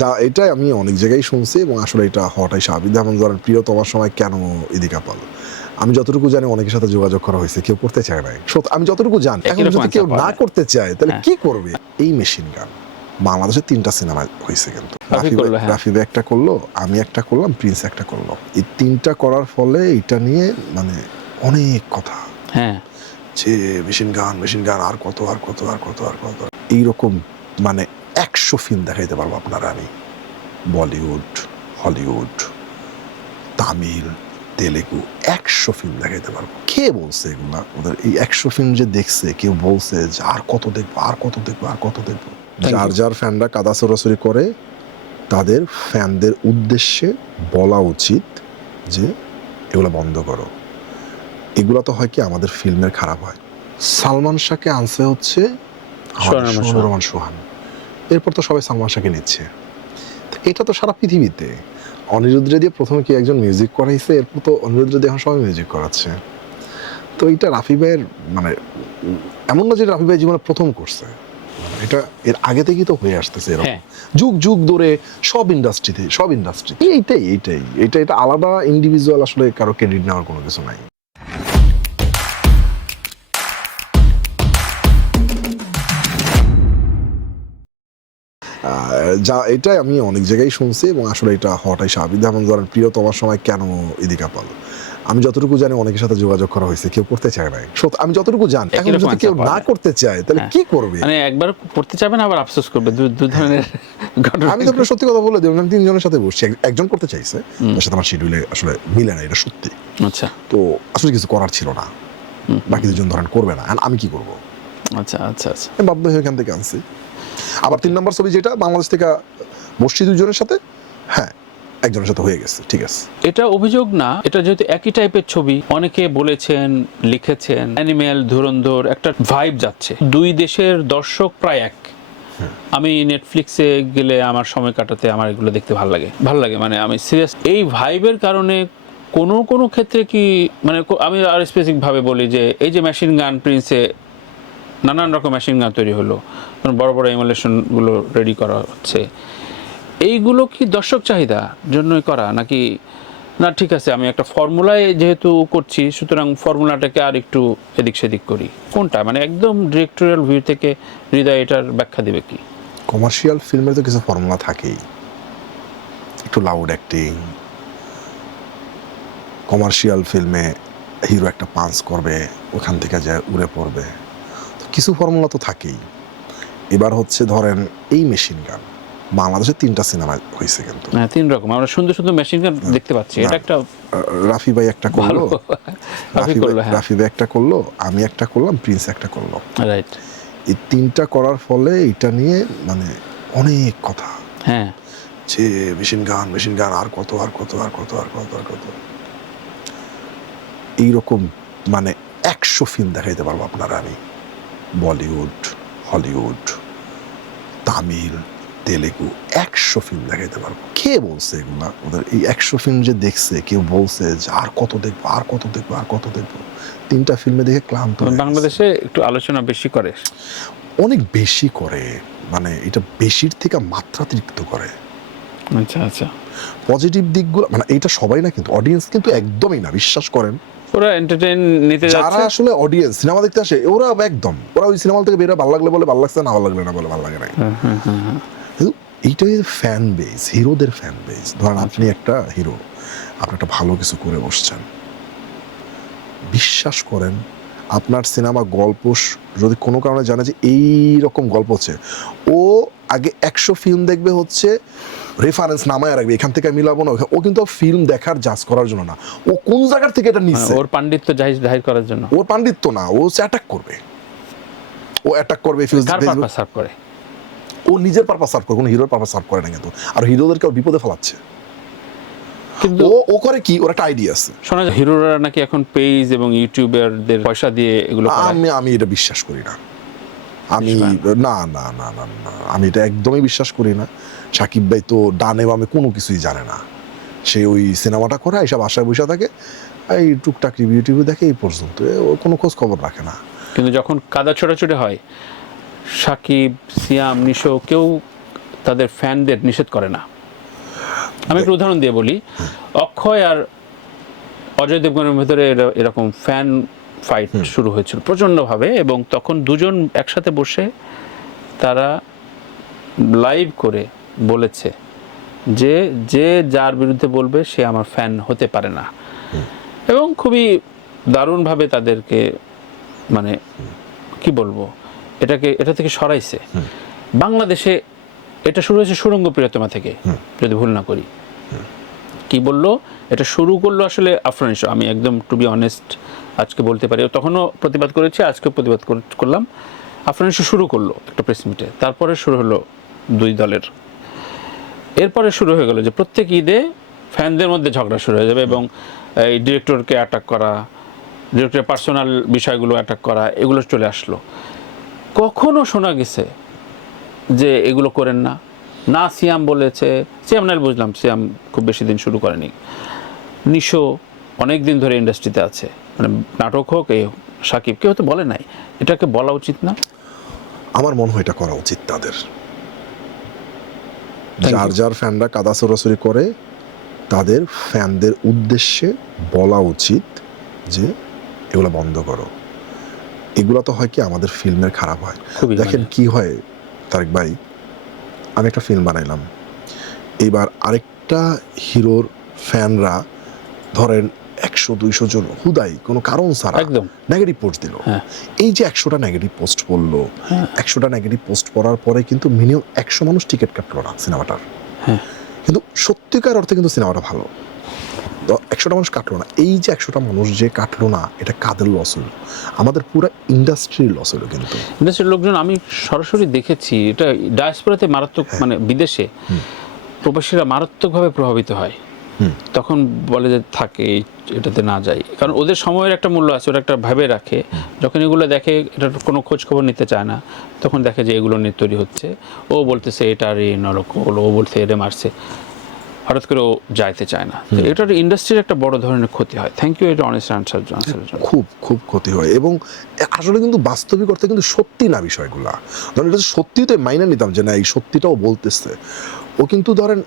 যা এটাই আমি অনেক জায়গায় শুনছি এবং আসলে এটা হওয়াটাই স্বাভাবিক। যেমন ধরেন প্রিয়তমার সময় কেন ইদিকা পাল, আমি যতটুকু জানি অনেকের সাথে যোগাযোগ করা হয়েছে, কেউ করতে চায় নাই। আমি যতটুকু জানি, এখন যদি কেউ না করতে চায় তাহলে কি করবে? এই মেশিন গান বাংলাদেশে 3টা সিনেমা হয়েছে, কিন্তু রাফি ভাই একটা করলো, আমি একটা করলাম, প্রিন্স একটা করলো। এই 3টা করার ফলে এটা নিয়ে মানে অনেক কথা, যে মেশিন গান আর কত আর কত আর কত আর কত, এইরকম মানে 100 ফিল্ম দেখাইতে পারবো আপনারা। আমি বলিউড, হলিউড, তামিল, তেলেগু 100 ফিল্ম দেখাইতে পারবো। কে বলছে এগুলা? ওদের এই 100 ফিল্ম যে দেখছে, কেউ বলছে যে আর কত দেখবো আর কত দেখবো আর কত দেখবো? যার যার ফ্যানরা কাদা ছড়াছড়ি করে, তাদের ফ্যানদের উদ্দেশ্যে বলা উচিত যে এগুলো বন্ধ করো। এগুলো তো হয় কি আমাদের ফিল্মের খারাপ হয়। সালমান শাহকে আনছে হচ্ছে রহমান সোহান, এরপর তো সবাই সালমান শাহকে নিচ্ছে। এটা তো সারা পৃথিবীতে। অনিরুদ্ধ দিয়ে প্রথমে কি একজন মিউজিক করাইছে, এরপর তো অনিরুদ্ধ দিয়ে এখন সবাই মিউজিক করাচ্ছে। তো এটা রাফি ভাইয়ের মানে এমন না যে রাফি ভাই জীবনে প্রথম করছে, এটা এর আগে থেকেই তো হয়ে আসতেছে এরকম যুগ যুগ ধরে সব ইন্ডাস্ট্রিতে এটা আলাদা ইন্ডিভিজুয়াল, আসলে কারো ক্রেডিট নেওয়ার কোনো কিছু নাই। যা এটাই আমি অনেক জায়গায় শুনছি এবং আসলে এটা হওয়াটাই স্বাভাবিক। যেমন ধরেন প্রিয়তমার সময় কেন ইদিকা পাল, আমি যতটুকু জানি অনেকের সাথে যোগাযোগ করা হয়েছে, কেউ করতে চায় নাই। আমি যতটুকু জানি, এখন যদি কেউ না করতে চায় তাহলে কি করবে? মানে একবার করতে চাবে না, আবার আফসোস করবে, দুই ধরনের ঘটনা। আমি তো আপনার সত্যি কথা বলে দিলাম, আমি 3 জনের সাথে বসছি, একজন করতে চাইছে, তার সাথে আমার শিডিউলে আসলে মিলে না, এটা সত্যি। আচ্ছা, তো আসলে কিছু করার ছিল না, বাকি 2 জন ধরেন করবে না, আমি কি করবো? আচ্ছা আচ্ছা আচ্ছা, বাধ্য হয়ে এখান থেকে আনছি। আবার 3 নম্বর ছবি যেটা বাংলাদেশ থেকে বসছি 2 জনের সাথে, হ্যাঁ একজনের সাথে হয়ে গেছে, ঠিক আছে। এটা অভিযোগ না, এটা যেহেতু একই টাইপের ছবি, অনেকে বলেছেন, লিখেছেন, অ্যানিমেল, ধুরন্ধর একটা ভাইব যাচ্ছে, 2 দেশের দর্শক প্রায় এক। আমি নেটফ্লিক্সে গেলে আমার সময় কাটাতে আমার এগুলো দেখতে ভালো লাগে, মানে আমি সিরিয়াস এই ভাইবের কারণে কোনো ক্ষেত্রে কি মানে আমি আর স্পেসিফিক ভাবে বলি যে এই যে মেশিন গান প্রিন্সে নানান রকম মেশিন গান তৈরি হলো, বড় বড় এমুলেশনগুলো রেডি করা হচ্ছে, এইগুলো কি দর্শক চাহিদার জন্যই করা, নাকি না ঠিক আছে আমি একটা ফর্মুলায় যেহেতু করছি সুতরাং ফর্মুলাটাকে আর একটু এদিক সেদিক করি, কোনটা মানে একদম ডিরেক্টোরিয়াল ভিউ থেকে হৃদয় এটার ব্যাখ্যা দেবে কি? কমার্শিয়াল ফিল্মের তো কিছু ফর্মুলা থাকেই, একটু লাউড অ্যাক্টিং, কমার্শিয়াল ফিল্মে হিরো একটা পাঞ্চ করবে, ওখান থেকে যায় উড়ে পড়বে, তো কিছু ফর্মুলা তো থাকেই। এবার হচ্ছে ধরেন এই মেশিন গান বাংলাদেশে 3টা সিনেমা হয়েছে, কিন্তু 3 রকম আমরা সুন্দর সুন্দর মেশিন গান দেখতে পাচ্ছি। এটা একটা রাফি ভাই একটা করলো, রাফি ভাই একটা করলো, আমি একটা করলাম, প্রিন্স একটা করলো, রাইট। এই 3টা করার ফলে এটা নিয়ে মানে অনেক কথা, যে মেশিন গান আর কত আর কত আর কত আর কত আর কত, এইরকম মানে 100 ফিল্ম দেখাইতে পারবো আপনারা। আমি বলিউড, হলিউড, তামিল, তেলেগু 100 ফিল্ম দেখাইতে পারবো। কে বলছে এগুলা? ওদের এই 100 ফিল্ম যে দেখছে, কেউ বলছে যে আর কত দেখবো আর কত দেখবো আর কত দেখবো? 3টা ফিল্মে দেখে ক্লান্ত। বাংলাদেশে একটু আলোচনা বেশি করে, অনেক বেশি করে, মানে এটা বেশির থেকে মাত্রাতিরিক্ত করে। আচ্ছা আচ্ছা, পজিটিভ দিকগুলো মানে এটা সবাই না, কিন্তু অডিয়েন্স কিন্তু একদমই না, বিশ্বাস করেন। ওরা এন্টারটেইন নিতে যাচ্ছে, যারা আসলে অডিয়েন্স সিনেমা দেখতে আসে, ওরা একদম ওরা ওই সিনেমা থেকে বেরোয়, ভালো লাগলে বলে ভালো লাগছে, না ভালো লাগলে না বলে ভালো লাগে না। কিন্তু এইটাই ফ্যান বেস, হিরোদের ফ্যান বেস। ধরেন আপনি একটা হিরো, আপনি একটা ভালো কিছু করে বসছেন, বিশ্বাস করেন আপনার সিনেমা গল্প যদি কোনো কারণে জানে যে এই রকম গল্প হচ্ছে, ও আগে 100 ফিল্ম দেখবে, হচ্ছে রেফারেন্স নামায় রাখবে, এখান থেকে মিলাবো না। ও কিন্তু ফিল্ম দেখার জাজ করার জন্য না, ও কোন জায়গার থেকে এটা নিচ্ছে, ওর পাণ্ডিত্য জাহির করার জন্য। ওর পাণ্ডিত্য না, ও অ্যাটাক করবে, ও অ্যাটাক করবে, সার্ভ করে, ও নিজের পারপাস সার্ভ করে, কোনো হিরোর পারপাস সার্ভ করে না। কিন্তু আর হিরোদেরকে বিপদে ফেলাচ্ছে। কিন্তু ও করে কি, ওর একটা আইডিয়া আছে। শোনা যায় হিরোরা নাকি এখন পেজ এবং ইউটিউবারদের পয়সা দিয়ে এগুলো করে। আমি এটা বিশ্বাস করি না। আমি না না না না না আমি এটা একদমই বিশ্বাস করি না। সাকিব ভাই তো ডানে বামে কোনো কিছুই জানে না, সে ওই সিনেমাটা করে এইসব আশায় বসে থাকে, এই টুকটাক রিভিউ টিভিউ দেখে, এই পর্যন্ত ও কোনো খোঁজ খবর রাখে না। কিন্তু যখন কাদা ছোটাছুটি হয়, সাকিব, সিয়াম, নিশো কেউ তাদের ফ্যানদের নিষেধ করে না। আমি একটা উদাহরণ দিয়ে বলি, অক্ষয় আর অজয় দেবগনের ভেতরে এরকম ফ্যান ফাইট শুরু হয়েছিল প্রচণ্ডভাবে, এবং তখন দুজন একসাথে বসে তারা লাইভ করে বলেছে যে যে যার বিরুদ্ধে বলবে সে আমার ফ্যান হতে পারে না, এবং খুবই দারুণভাবে তাদেরকে মানে কি বলবো এটা থেকে সরাইছে। বাংলাদেশে এটা শুরু হয়েছে সুরঙ্গ প্রিয়তমা থেকে, যদি ভুল না করি। কি বললো, এটা শুরু করলো আসলে আফরান নিশো। আমি একদম টু বি অনেস্ট আজকে বলতে পারি, তখনও প্রতিবাদ করেছি, আজকে প্রতিবাদ করলাম। আফরান নিশো শুরু করলো একটা প্রেস মিটে, তারপরে শুরু হলো দুই দলের, এরপরে শুরু হয়ে গেল যে প্রত্যেক ঈদে ফ্যানদের মধ্যে ঝগড়া শুরু হয়ে যাবে, এবং এই ডিরেক্টরকে অ্যাটাক করা, ডিরেক্টরের পার্সোনাল বিষয়গুলো অ্যাটাক করা, এগুলো চলে আসলো। কখনো শোনা গেছে যে এগুলো করেন না? না সিয়াম বলেছে, সিয়াম নাইল বুঝলাম, সিয়াম খুব বেশি দিন শুরু করেনি। নিশো অনেক দিন ধরে ইন্ডাস্ট্রিতে আছে, মানে নাটক হোক এই হোক, সাকিব কেউ তো বলে নাই। এটাকে বলা উচিত না? আমার মনে হয় এটা করা উচিত তাদের। যার যার ফ্যানরা কাদা সরাসরি করে তাদের ফ্যানদের উদ্দেশ্যে বলা উচিত যে এগুলো বন্ধ করো। এগুলো তো হয় কি আমাদের ফিল্মের খারাপ হয়। দেখেন কি হয় তারেক ভাই, আমি একটা ফিল্ম বানাইলাম, এইবার আরেকটা হিরোর ফ্যানরা ধরেন 100-200 জন হুদাই কোনো কারণ ছাড়া একদম নেগেটিভ পোস্ট দিল। এই যে 100টা নেগেটিভ পোস্ট পড়লো, 100টা নেগেটিভ পোস্ট পড়ার পরে কিন্তু মিনিমাম 100 মানুষ টিকিট কাটলো না সিনেমাটার। কিন্তু সত্যিকার অর্থে কিন্তু সিনেমাটা ভালো, 100টা মানুষ কাটলো না। এই যে 100টা মানুষ যে কাটলো না, এটা কাদের লস হলো? আমাদের পুরো ইন্ডাস্ট্রির লস হলো। কিন্তু ইন্ডাস্ট্রির লোকজন আমি সরাসরি দেখেছি, এটা ডায়াসপোরাতে মারাত্মক, মানে বিদেশে প্রবাসীরা মারাত্মকভাবে প্রভাবিত হয়। তখন বলে যে থাকে এটাতে না যাই, কারণ ওদের সময়ের একটা মূল্য আছে, ওরা একটা ভাবে রাখে। যখন এগুলো দেখে, এটার কোনো খোঁজ খবর নিতে চায় না, তখন দেখে যে এগুলো নিয়ে তৈরি হচ্ছে, ও বলতেছে এটা রে নরক হলো, ও বলতে এরে মারছে, হঠাৎ করে ও যাইতে চায় না। তো এটার ইন্ডাস্ট্রির একটা বড় ধরনের ক্ষতি হয়। থ্যাংক ইউ, এটা অনেস্ট আনসারের জন্য। খুব খুব ক্ষতি হয়, এবং আসলে কিন্তু বাস্তবিক অর্থে কিন্তু সত্যি না বিষয়গুলা। ধরেন এটা সত্যিই তো মাইনে নিতাম যে না এই সত্যিটাও বলতেছে ও, কিন্তু ধরেন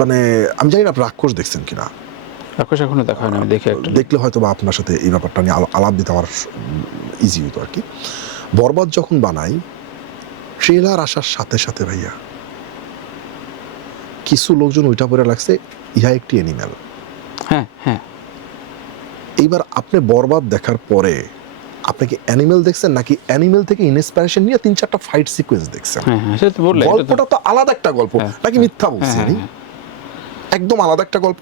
মানে আমি জানি না আপনি রাক্ষস দেখছেন কিনা। রাক্ষস এখনো দেখা হয় না, আমি দেখে একটা দেখলে হয়তো বা আপনার সাথে এই ব্যাপারটা নিয়ে আলাপ দিতে আমার ইজি হতো আর কি। বরবাদ যখন বানাই, ট্রেলার আসার সাথে সাথে ভাইয়া কিছু লোকজন ওইটা পরে লাগছে ইহা একটি অ্যানিম্যাল। হ্যাঁ, এইবার আপনি বরবাদ দেখার পরে আপনি কি অ্যানিমেল দেখছেন নাকি অ্যানিমেল থেকে ইন্সপিরেশন নিয়ে 3-4টা ফাইট সিকোয়েন্স দেখছেন? গল্পটা তো আলাদা একটা গল্প, নাকি মিথ্যা বলছি? একদম আলাদা একটা গল্প।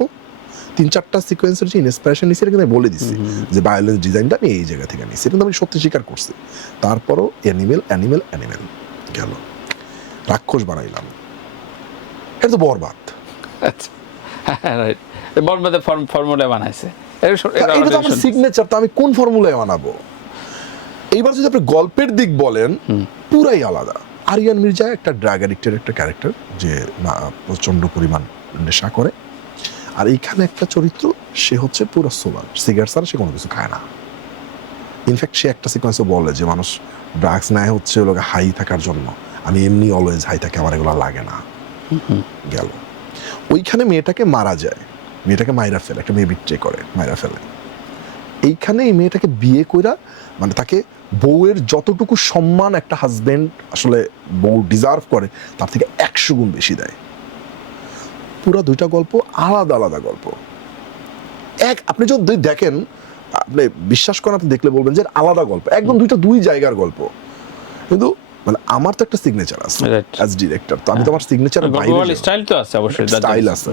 3-4টা সিকোয়েন্সের যে ইন্সপিরেশন নিয়েছি কিন্তু আমি বলে দিচ্ছি যে ভায়োলেন্স ডিজাইনটা আমি এই জায়গা থেকে নিয়েছি, কিন্তু আমি সত্যি স্বীকার করছি। তারপরও অ্যানিমেল অ্যানিমেল অ্যানিমেল গেল, রাক্ষস বানাইলাম, এটা তো বরবাদ। আচ্ছা, রাইট, বরবাদের ফর্মুলা বানাইছে, এটা তো আমার সিগনেচার, তো আমি কোন ফর্মুলায় বানাবো? এইবার যদি আপনি গল্পের দিক বলেন, পুরাই আলাদা। আরিয়ান মির্জা একটা ড্রাগ অ্যাডিক্টের একটা ক্যারেক্টার, যে প্রচন্ড পরিমাণ নেশা করে, আর এইখানে একটা চরিত্র, সে হচ্ছে পুরো সোবার, সিগারেট ছাড়া সে কোনো কিছু খায় না। ইনফ্যাক্ট সে একটা সিকোয়েন্সে বলে যে মানুষ ড্রাগস নেয় হচ্ছে ওগুলোকে হাই থাকার জন্য, আমি এমনি অলওয়েজ হাই থাকি, আমার এগুলো লাগে না। গেল ওইখানে মেয়েটাকে মারা যায়, মেয়েটাকে মাইরা ফেলে, একটা মেয়ে বিট্রে করে মাইরা ফেলে। এইখানে এই মেয়েটাকে বিয়ে কইরা, মানে তাকে বউয়ের যতটুকু সম্মান একটা হাজবেন্ড আসলে বউ ডিজার্ভ করে তার থেকে 100 গুণ বেশি দেয়। পুরো দুইটা গল্প আলাদা আলাদা গল্প। আপনি যদি দেখেন, আপনি বিশ্বাস করেন, আপনি দেখলে বলবেন যে আলাদা গল্প, একদম দুই জায়গার গল্প। কিন্তু মানে আমার তো একটা সিগনেচার আছে অ্যাজ ডিরেক্টর, তো আমি তো আমার সিগনেচারের বাইরে স্টাইল তো আছে, অবশ্যই স্টাইল আছে।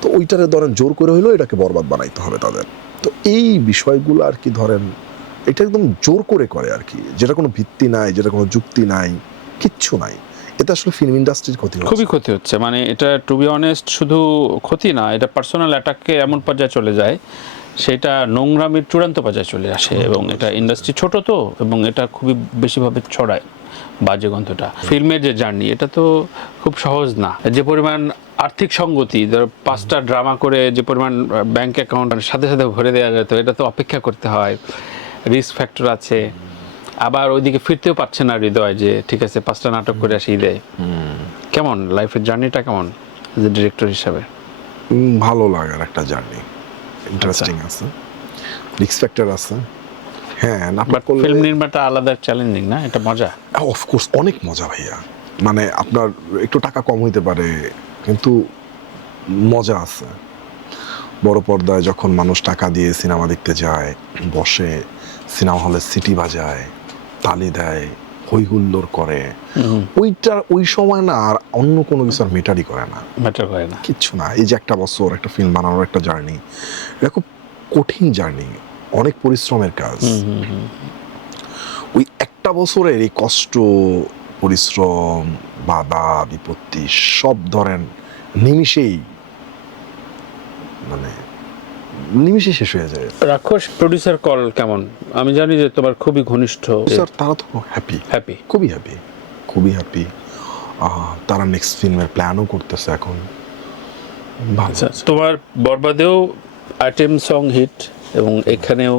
তো ওইটারে ধরেন জোর করে হইলো এটাকে বরবাদ বানাইতে হবে তাদের। তো এই বিষয়গুলো আর কি ধরেন এটা একদম জোর করে আর কি, যেটা কোনো ভিত্তি নাই, যেটা কোনো যুক্তি নাই, কিচ্ছু নাই। এটা আসলে ফিল্ম ইন্ডাস্ট্রির ক্ষতি হচ্ছে, খুবই ক্ষতি হচ্ছে। মানে এটা টু বি অনেস্ট শুধু ক্ষতি না, এটা পার্সোনাল অ্যাটাককে এমন পর্যায়ে চলে যায়, সেটা নোংরামির চূড়ান্ত পর্যায়ে চলে আসে, এবং এটা ইন্ডাস্ট্রি ছোট তো, এবং এটা খুবই বেশিভাবে ছড়ায় বাজে গন্ধটা। ফিল্মের যে জার্নি, এটা তো খুব সহজ না। যে পরিমাণ আর্থিক সঙ্গতি, ধরো 5টা ড্রামা করে যে পরিমাণ ব্যাংক অ্যাকাউন্ট সাথে সাথে ভরে দেওয়া যেত, এটা তো অপেক্ষা করতে হয়, রিস্ক ফ্যাক্টর আছে। আবার ওইদিকে ফিরতেও পারছে না হৃদয়, যে ঠিক আছে 5টা নাটক করে আসি দেয়, কেমন লাইফের জার্নিটা কেমন যে ডিরেক্টর হিসাবে? ভালো লাগার একটা জার্নি, ইন্টারেস্টিং আছে, রিস্ক ফ্যাক্টর আছে। হ্যাঁ, নাটক বাট করলে ফিল্ম নির্মাণটা আলাদা চ্যালেঞ্জিং না, এটা মজা। অফকোর্স অনেক মজা ভাইয়া, মানে আপনার একটু টাকা কম হইতে পারে কিন্তু মজা আছে। বড় পর্দায় যখন মানুষ টাকা দিয়ে সিনেমা দেখতে যায়, বসে সিনেমা হলে সিটি বাজায়, তালি দেয়, হই হুল্লোড় করে, ওই সময় না আর অন্য কোনো কিছু আর মেটারই করে না, ম্যাটার করে না। কিচ্ছু না। এই যে একটা বছর একটা ফিল্ম বানানোর একটা জার্নি, এটা খুব কঠিন জার্নি, অনেক পরিশ্রমের কাজ। ওই একটা বছরের এই কষ্ট, পরিশ্রম, বাধা বিপত্তি সব ধরেন নিমিষেই, মানে নিমিষে শেষ হয়ে যায়। রাক্ষস প্রডিউসার কল কেমন? আমি জানি যে তোমার খুবই ঘনিষ্ঠ। স্যার তারা তো হ্যাপি, খুবই হ্যাপি, খুবই হ্যাপি। তারা নেক্সট ফিল্মের প্ল্যানও করতেছে এখন। ভালো। তোমার বরবাদেও আইটেম সং হিট এবং এখানেও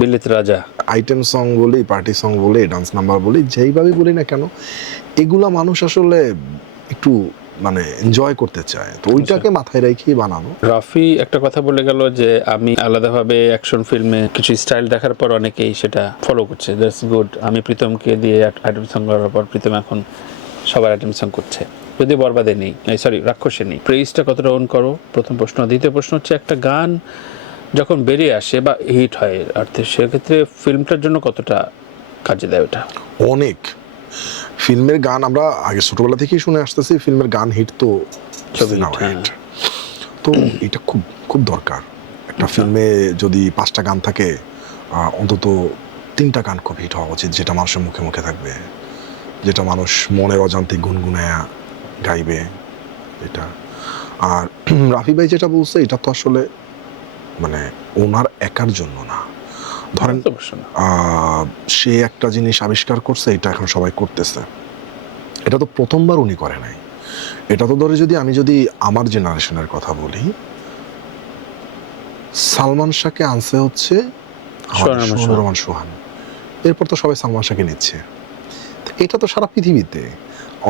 বিলেত রাজা। আইটেম সং বলি, পার্টি সং বলি, ডান্স নাম্বার বলি, যেইভাবে বলি না কেন, এগুলা মানুষ আসলে একটু মানে এনজয় করতে চায়, তো ওইটাকে মাথায় রেখেই বানানো। রাফি একটা কথা বলে গেল যে আমি আলাদাভাবে অ্যাকশন ফিল্মে কিছু স্টাইল দেখার পর অনেকেই সেটা ফলো করছে, দ্যাটস গুড। আমি প্রীতমকে দিয়ে আইটেম সং করার পর প্রীতম এখন সবার আইটেম সং করছে, যদি বরবাদে নেই, সরি রাক্ষসে নেই। প্রেইজটা কতটা ওন করো, প্রথম প্রশ্ন। দ্বিতীয় প্রশ্ন হচ্ছে একটা গান যখন বেরিয়ে আসে বা হিট হয় আর সেক্ষেত্রে ফিল্মটার জন্য কতটা কাজে দেয় ওটা? অনেক। ফিল্মের গান আমরা আগে ছোটবেলা থেকেই শুনে আসতেছি, ফিল্মের গান হিট তো সিনেমা হিট, তো এটা খুব খুব দরকার। একটা ফিল্মে যদি 5টা গান থাকে, অন্তত 3টা গান খুব হিট হওয়া উচিত, যেটা মানুষের মুখে মুখে থাকবে, যেটা মানুষ মনের অজান্তে গুনগুনায়া গাইবে, এটা। আর রাফি ভাই যেটা বলছে, এটা তো আসলে মানে ওনার একার জন্য না। ধরেন সে একটা জিনিস আবিষ্কার করছে, এটা এখন সবাই করতেছে, এটা তো প্রথমবার উনি করে নাই। এটা তো ধরে আমি যদি আমার জেনারেশনের কথা বলি, সালমান শাহকে আনছে হচ্ছে সোহানুর রহমান সোহান, এরপর তো সবাই সালমান শাহকে নিচ্ছে। এটা তো সারা পৃথিবীতে।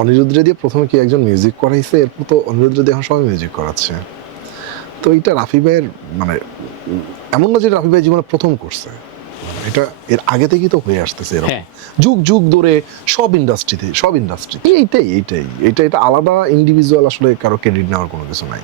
অনিরুদ্ধ দিয়ে প্রথমে কি একজন মিউজিক করাইছে, এরপর তো অনিরুদ্ধ দিয়ে এখন সবাই মিউজিক করাচ্ছে। তো এটা রাফি ভাইয়ের মানে এমন না যে রাফি ভাই জীবনে প্রথম করছে, এটা এর আগে থেকেই তো হয়ে আসতেছে এরকম যুগ যুগ ধরে সব ইন্ডাস্ট্রিতে, সব ইন্ডাস্ট্রি। এইটা আলাদা ইন্ডিভিজুয়াল আসলে কারো ক্রেডিট নেওয়ার কোনো কিছু নাই।